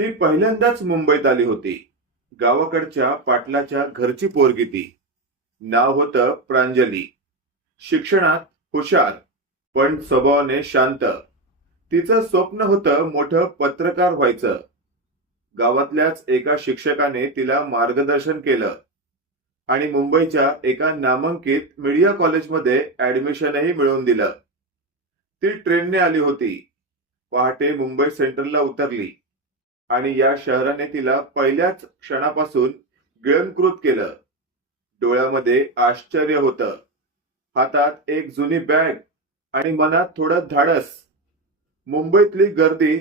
ती पहिल्यांदाच मुंबईत आली होती. गावाकडच्या पाटलाच्या घरची पोरगी ती. नाव होतं प्रांजली. शिक्षणात हुशार पण स्वभावाने शांत. तिचं स्वप्न होतं मोठं पत्रकार व्हायचं. गावातल्याच एका शिक्षकाने तिला मार्गदर्शन केलं. आणि मुंबईच्या एका नामांकित मीडिया कॉलेजमध्ये ऍडमिशनही मिळवून दिलं. ती ट्रेनने आली होती. पहाटे मुंबई सेंट्रलला उतरली. आणि या शहराने तिला पहिल्याच क्षणापासून गिळंकृत केलं. डोळ्यामध्ये आश्चर्य होतं. हातात एक जुनी बॅग आणि मनात थोडं धाडस. मुंबईतली गर्दी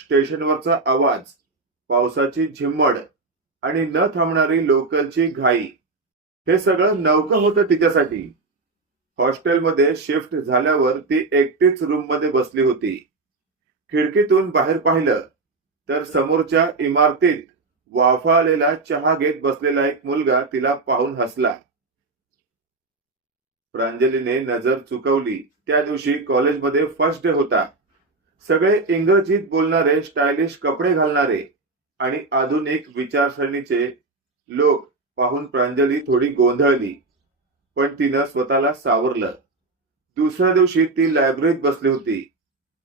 स्टेशनवरचा आवाज पावसाची झिम्मड आणि न थांबणारी लोकलची घाई हे सगळं नौकं होतं तिच्यासाठी. हॉस्टेलमध्ये शिफ्ट झाल्यावर ती एकटीच रूममध्ये बसली होती. खिडकीतून बाहेर पाहिलं. तर समोरच्या इमारतीत वाफाळलेला चहा घेत बसलेला एक मुलगा तिला पाहून हसला. प्रांजलीने नजर चुकवली. त्या दिवशी कॉलेजमध्ये फर्स्ट डे होता. सगळे इंग्रजीत बोलणारे स्टायलिश कपडे घालणारे आणि आधुनिक विचारसरणीचे लोक पाहून प्रांजली थोडी गोंधळली. पण तिनं स्वतःला सावरलं. दुसऱ्या दिवशी ती लायब्ररीत बसली होती.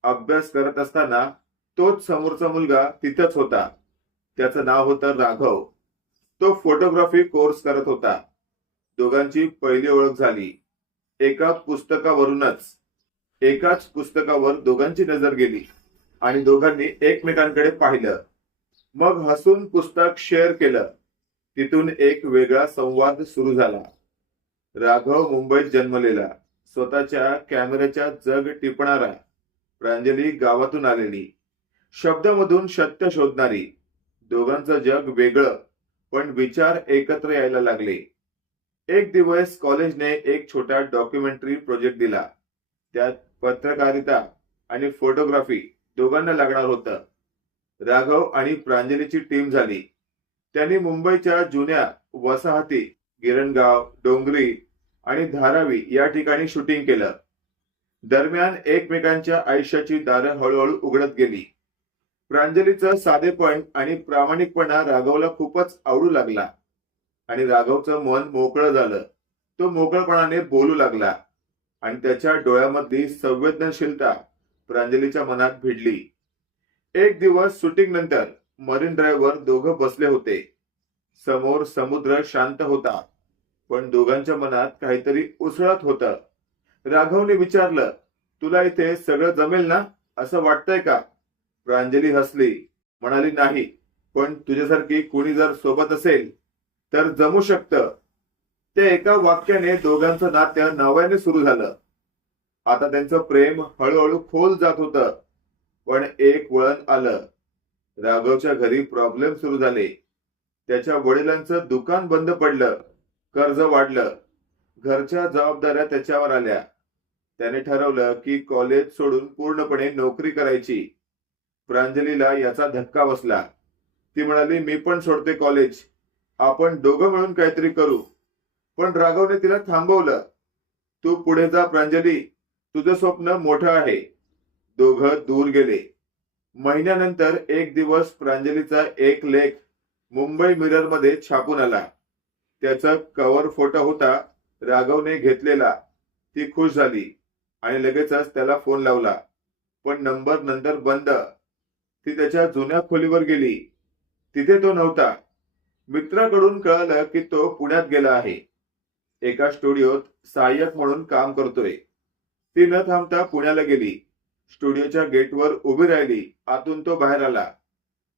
अभ्यास करत असताना तोच समोरचा मुलगा तिथंच होता. त्याचं नाव होतं राघव. तो फोटोग्राफी कोर्स करत होता. दोघांची पहिली ओळख झाली. एका पुस्तकावरूनच. एकाच पुस्तकावर दोघांची नजर गेली आणि दोघांनी एकमेकांकडे पाहिलं. मग हसून पुस्तक शेअर केलं. तिथून एक वेगळा संवाद सुरू झाला. राघव मुंबईत जन्मलेला. स्वतःच्या कॅमेऱ्याच्या जग टिपणारा. प्रांजली गावातून आलेली. शब्दामधून सत्य शोधणारी. दोघांचं जग वेगळं पण विचार एकत्र यायला लागले. एक दिवस कॉलेजने एक छोटा डॉक्युमेंटरी प्रोजेक्ट दिला. त्यात पत्रकारिता आणि फोटोग्राफी दोघांना लागणार होतं. राघव आणि प्रांजलीची टीम झाली. त्यांनी मुंबईच्या जुन्या वसाहती गिरणगाव डोंगरी आणि धारावी या ठिकाणी शूटिंग केलं. दरम्यान एकमेकांच्या आयुष्याची दारं हळूहळू उघडत गेली. प्रांजलीचं साधेपण आणि प्रामाणिकपणा राघवला खूपच आवडू लागला. आणि राघवचं मन मोकळं झालं. तो मोकळपणाने बोलू लागला. आणि त्याच्या डोळ्यामधली संवेदनशीलता प्रांजलीच्या मनात भिडली. एक दिवस शूटिंग नंतर मरीन ड्राईव्हवर दोघं बसले होते. समोर समुद्र शांत होता. पण दोघांच्या मनात काहीतरी उसळत होतं. राघवने विचारलं तुला इथे सगळं जमेल ना? असं वाटतंय का? प्रांजली हसली म्हणाली नाही पण तुझ्यासारखी कुणी जर सोबत असेल तर जमू शकतं. त्या एका वाक्याने दोघांचं नात्य नव्याने सुरू झालं. आता त्यांचं प्रेम हळूहळू खोल जात होत पण एक वळण आलं. राघवच्या घरी प्रॉब्लेम सुरू झाले. त्याच्या वडिलांचं दुकान बंद पडलं कर्ज वाढलं. घरच्या जबाबदाऱ्या त्याच्यावर आल्या. त्याने ठरवलं की कॉलेज सोडून पूर्णपणे नोकरी करायची. प्रांजलीला याचा धक्का बसला. ती म्हणाली मी पण सोडते कॉलेज आपण दोघं मिळून काहीतरी करू. पण राघवने तिला थांबवलं. तू पुढे जा प्रांजली. तुझं स्वप्न मोठं आहे. दोघं दूर गेले. महिन्यानंतर एक दिवस प्रांजलीचा एक लेख मुंबई मिररमध्ये छापून आला. त्याचा कव्हर फोटो होता राघवने घेतलेला. ती खुश झाली आणि लगेचच त्याला फोन लावला. पण नंबर नंतर बंद. ती त्याच्या जुन्या खोलीवर गेली. तिथे तो नव्हता. मित्राकडून कळलं की तो पुण्यात गेला आहे. एका स्टुडिओत सहाय्यक म्हणून काम करतोय. ती न थांबता पुण्याला गेली. स्टुडिओच्या गेटवर उभी राहिली. आतून तो बाहेर आला.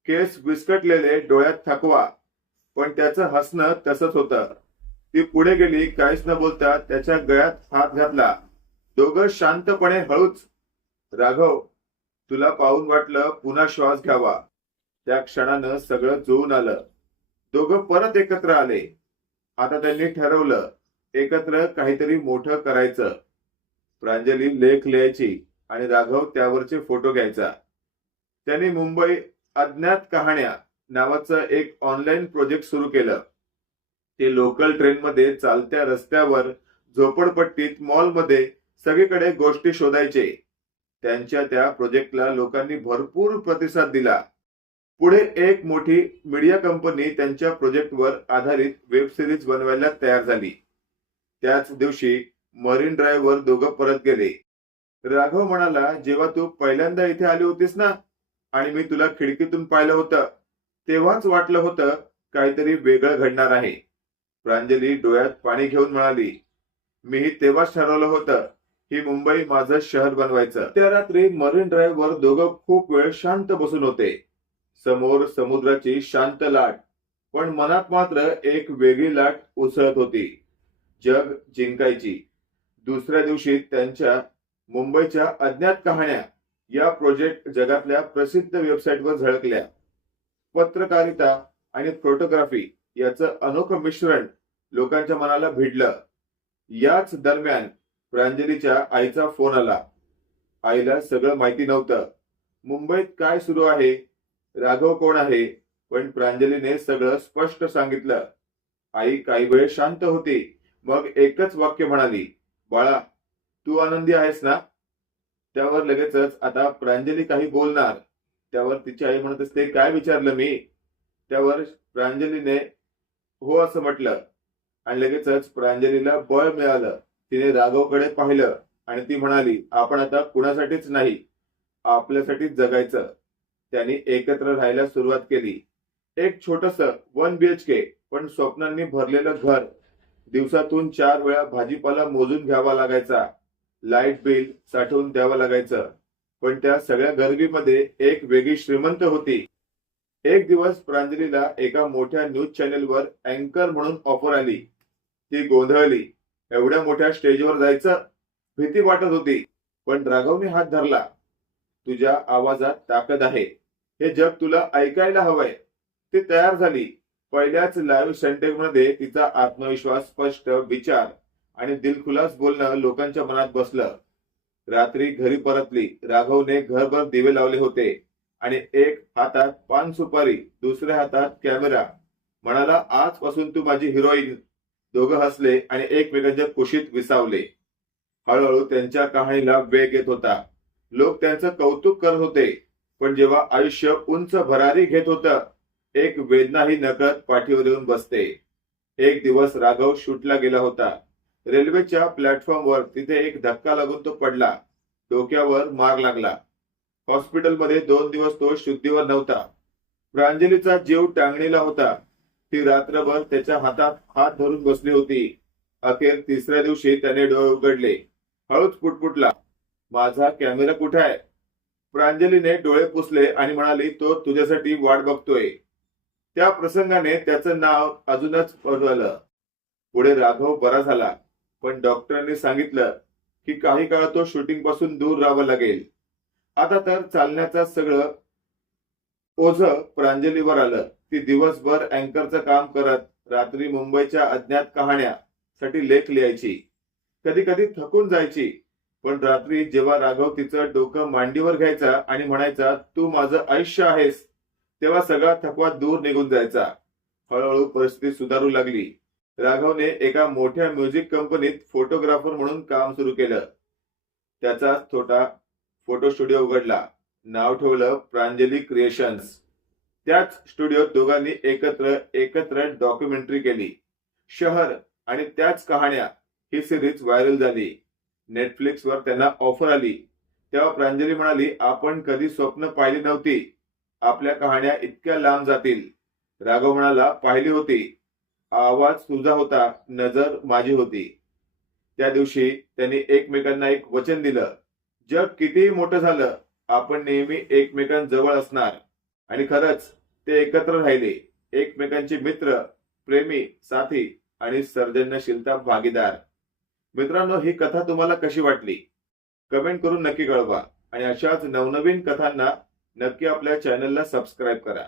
केस विस्कटलेले डोळ्यात थकवा. पण त्याचं हसणं तसंच होतं. ती पुढे गेली काहीच न बोलता त्याच्या गळ्यात हात घातला. दोघं शांतपणे हळूच. राघव तुला पाहून वाटलं पुन्हा श्वास घ्यावा. त्या क्षणानं सगळं जुळून आलं. दोघं परत एकत्र आले. आता त्यांनी ठरवलं एकत्र काहीतरी मोठं करायचं. प्रांजली लेख लिहायची आणि राघव त्यावरचे फोटो घ्यायचा. त्यांनी मुंबई अज्ञात कहाण्या नावाचं एक ऑनलाईन प्रोजेक्ट सुरू केलं. ते लोकल ट्रेनमध्ये चालत्या रस्त्यावर झोपडपट्टीत मॉलमध्ये सगळीकडे गोष्टी शोधायचे. त्यांच्या त्या प्रोजेक्टला लोकांनी भरपूर प्रतिसाद दिला. पुढे एक मोठी मीडिया कंपनी त्यांच्या प्रोजेक्टवर आधारित वेब सिरीज बनवायला तयार झाली. त्याच दिवशी मरीन ड्राईव्ह वर दोघं परत गेले. राघव म्हणाला जेव्हा तू पहिल्यांदा इथे आली होतीस ना आणि मी तुला खिडकीतून पाहिलं होतं तेव्हाच वाटलं होतं काहीतरी वेगळं घडणार आहे. प्रांजली डोळ्यात पाणी घेऊन म्हणाली मीही तेव्हाच ठरवलं होतं ही मुंबई माझं शहर बनवायचं. त्या रात्री मरीन ड्राईव्ह वर दोघं खूप वेळ शांत बसून होते. समोर समुद्राची शांत लाट पण मनात मात्र एक वेगळी लाट उसळत होती. जग जिंकायची. दुसऱ्या दिवशी त्यांच्या मुंबईच्या अज्ञात कहाण्या या प्रोजेक्ट जगातल्या प्रसिद्ध वेबसाईटवर झळकल्या. पत्रकारिता आणि फोटोग्राफी याचं अनोखं मिश्रण लोकांच्या मनाला भिडलं. याच दरम्यान प्रांजलीच्या आईचा फोन आला. आईला सगळं माहिती नव्हतं. मुंबईत काय सुरू आहे? राघव कोण आहे? पण प्रांजलीने सगळं स्पष्ट सांगितलं. आई काही वेळ शांत होती. मग एकच वाक्य म्हणाली बाळा तू आनंदी आहेस ना? त्यावर लगेचच आता प्रांजली काही बोलणार. त्यावर तिची आई म्हणत असते काय विचारलं मी? त्यावर प्रांजलीने हो असं म्हटलं. आणि लगेचच प्रांजलीला बळ मिळालं. तिने राघवकडे पाहिलं आणि ती म्हणाली आपण आता कुणासाठीच नाही आपल्यासाठीच जगायचं. त्यांनी एकत्र राहायला सुरुवात केली. एक छोटस वन बीएचके पण स्वप्नांनी भरलेलं घर. दिवसातून चार वेळा भाजीपाला मोजून घ्यावा लागायचा. लाइट बिल साठवून द्यावं लागायचं. पण त्या सगळ्या गरिबीमध्ये एक वेगळी श्रीमंत होती. एक दिवस प्रांजलीला एका मोठ्या न्यूज चॅनेलवर अँकर म्हणून ऑफर आली. ती गोंधळली. एवढ्या मोठ्या स्टेजवर जायचं भीती वाटत होती. पण राघवने हात धरला. तुझ्या आवाजात ताकद आहे. हे जग तुला ऐकायला हवंय. ती तयार झाली. पहिल्याच लाईव्ह सेंटेकमध्ये तिचा आत्मविश्वास स्पष्ट विचार आणि दिलखुलास बोलणं लोकांच्या मनात बसलं. रात्री घरी परतली. राघवने घरभर दिवे लावले होते आणि एक हातात पान सुपारी दुसऱ्या हातात कॅमेरा. म्हणाला आजपासून तू माझी हिरोईन दोघं हसले आणि एकमेकांच्या कुशीत विसावले. हळूहळू त्यांच्या कहाणीला वेग येत होता. लोक त्यांचं कौतुक करत होते पण जेव्हा आयुष्य उंच भरारी घेत होतं एक वेदनाही नकळत पाठीवर येऊन बसते. एक दिवस राघव शूटला गेला होता. रेल्वेच्या प्लॅटफॉर्मवर तिथे एक धक्का लागून तो पडला. डोक्यावर मार लागला. हॉस्पिटलमध्ये दोन दिवस तो शुद्धीवर नव्हता. प्रांजलीचा जीव टांगणीला होता. ती रात्रभर त्याच्या हातात हात धरून बसली होती. अखेर तिसऱ्या दिवशी त्याने डोळे उघडले. हळूच पुटपुटला माझा कॅमेरा कुठे आहे? प्रांजलीने डोळे पुसले आणि म्हणाली तो तुझ्यासाठी वाट बघतोय. त्या प्रसंगाने त्याचं नाव अजूनच बदललं. पुढे राघव बरा झाला पण डॉक्टरांनी सांगितलं की काही काळ तो शूटिंगपासून दूर राहावं लागेल. आता तर चालण्याचं सगळं ओझ प्रांजलीवर आलं. ती दिवसभर अँकरचं काम करत रात्री मुंबईच्या अज्ञात कहाण्या साठी लेख लिहायची. कधी कधी थकून जायची. पण रात्री जेव्हा राघव तिचं डोकं मांडीवर घ्यायचा आणि म्हणायचा तू माझं आयुष्य आहेस तेव्हा सगळा थकवा दूर निघून जायचा. हळूहळू परिस्थिती सुधारू लागली. राघवने एका मोठ्या म्युझिक कंपनीत फोटोग्राफर म्हणून काम सुरू केलं. त्याचा छोटा फोटो स्टुडिओ उघडला. नाव ठेवलं प्रांजली क्रिएशन्स. त्याच स्टुडिओत दोघांनी एकत्र एकत्र डॉक्युमेंटरी केली. शहर आणि त्याच कहाण्या ही सिरीज व्हायरल झाली. नेटफ्लिक्सवर त्यांना ऑफर आली. तेव्हा प्रांजली म्हणाली आपण कधी स्वप्न पाहिली नव्हती. आपल्या कहाण्या इतक्या लांब जातील. राघव म्हणाला पाहिली होती. आवाज तुझा होता. नजर माझी होती. त्या दिवशी त्यांनी एकमेकांना एक वचन दिलं. जग कितीही मोठं झालं आपण नेहमी एकमेकांजवळ असणार. आणि खरंच ते एकत्र राहिले. एकमेकांचे मित्र प्रेमी साथी आणि सर्जनशीलता भागीदार. मित्रांनो ही कथा तुम्हाला कशी वाटली? कमेंट करून नक्की कळवा. आणि अशाच नवनवीन कथांना नक्की आपल्या चॅनलला सबस्क्राईब करा.